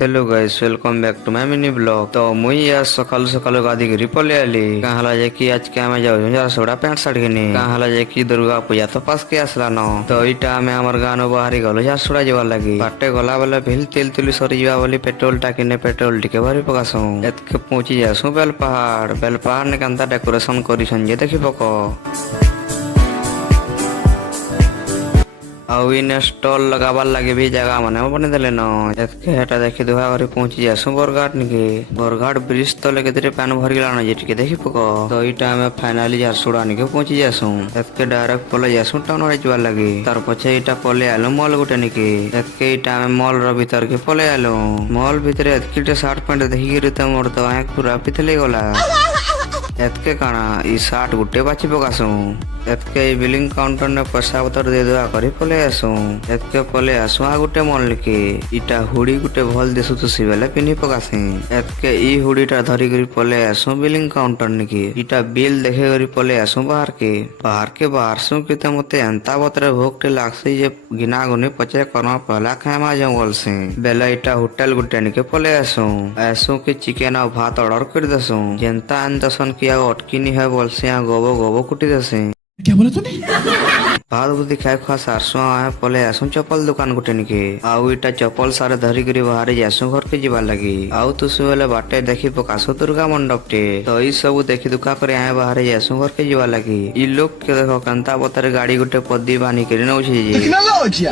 Hello guys, welcome back to my mini blog. तो मुई आज सकाल सकाल गादी गिरी पले आली कहाला जे कि आज के आमे जाऊ जरा सोडा पैंट शर्ट किनी कहाला जे कि दुर्गा पूजा तो पास के आसला न तो इटा आमे हमर गानो बाहरी गलो जा सोडा जीवा लगी बाटे गला बेले भेल तेल तुली सरी जीवा बोली पेट्रोल टाकिने पेट्रोल टिके भरी पकासु एतके पहुंची जासु बेल पहाड़ ने कांता डेकोरेशन करिसन जे देखि पको ଆଉ ଇନେ ଷ୍ଟଲ ଲଗାବାର ଲାଗି ବି ଜାଗା ମାନେ ବନେଇ ଦେଲେ ନ ଏତକେ ହେଟା ଦେଖି ଦୁହା କରି ପହଞ୍ଚି ଯାସୁ ବରଘାଟ ନିକେ ବରଘାଟ ବ୍ରିଜ ତଲେ କେତେ ପାନ ଭରି ଗଲାନ ଯେ ଟିକେ ଦେଖି ପକ ତ ଏଇଟା ଆମେ ଫାଇନାଲି ଝାରସୁଗୁଡା ନିକେ ପହଞ୍ଚି ଯାସୁ ଏତକେ ଡାଇରେକ୍ଟ ପଲେ ଯାସୁ ଟାଉନ ଆଡେ ଯିବାର ଲାଗି ତାର ପଛେ ଏଇଟା ପଲେ ଆଲୁ ମଲ ଗୋଟେ ନିକେ ଏତକେ ଏଇଟା ଆମେ ମଲ ର ଭିତର କେ ପଲେ ଆଲୁ ମଲ ଭିତରେ ଏତକିଟେ ସାର୍ଟ ପ୍ୟାଣ୍ଟ ଦେଖିକିରି ତ ମୋର ତ ଆଁଖ ପୁରା ପିଥଲେ ଗଲା एतके काना ई सार्ट गुटे बाची पकासु एतके बिलिंग काउंटर ने पैसा पतर दे दुआ करी पले आसु एतके पले आसु आ गुटे मन के इटा हुडी गुटे भल देसु तो सिबेले पिनी पकासी एतके ई हुडीटा धरी करी पले आसु बिलिंग काउंटर निके इटा बिल देखे करी पले आसु बाहर सु केते मते एंता बतरे भोगटे लागसी जे गिना गुनी पचे करमा पहला खामा जंगल से बेला इटा होटल गुटे निके पले आसु के चिकन और भात ऑर्डर कर दसु जेंता अंदसन किया अटकी नहीं है बोलसे यहाँ गोबो गोबो कुटी दसे क्या बोला तूने? भात बुद्धि खाए खुआ सारसु आए पले आसु चप्पल दुकान गुटे निके आउ इटा चप्पल सारे धरी करी बाहर जासु घर के जीवा लगी आउ तुसु बेले बाटे देखी पकासु दुर्गा मंडप टे तो ई सब देखी दुखा करे आए बाहर जासु घर के जीवा लगी ई लोग के देखो कंता बतर गाड़ी गुटे पद्दी बानी करी नउछि जी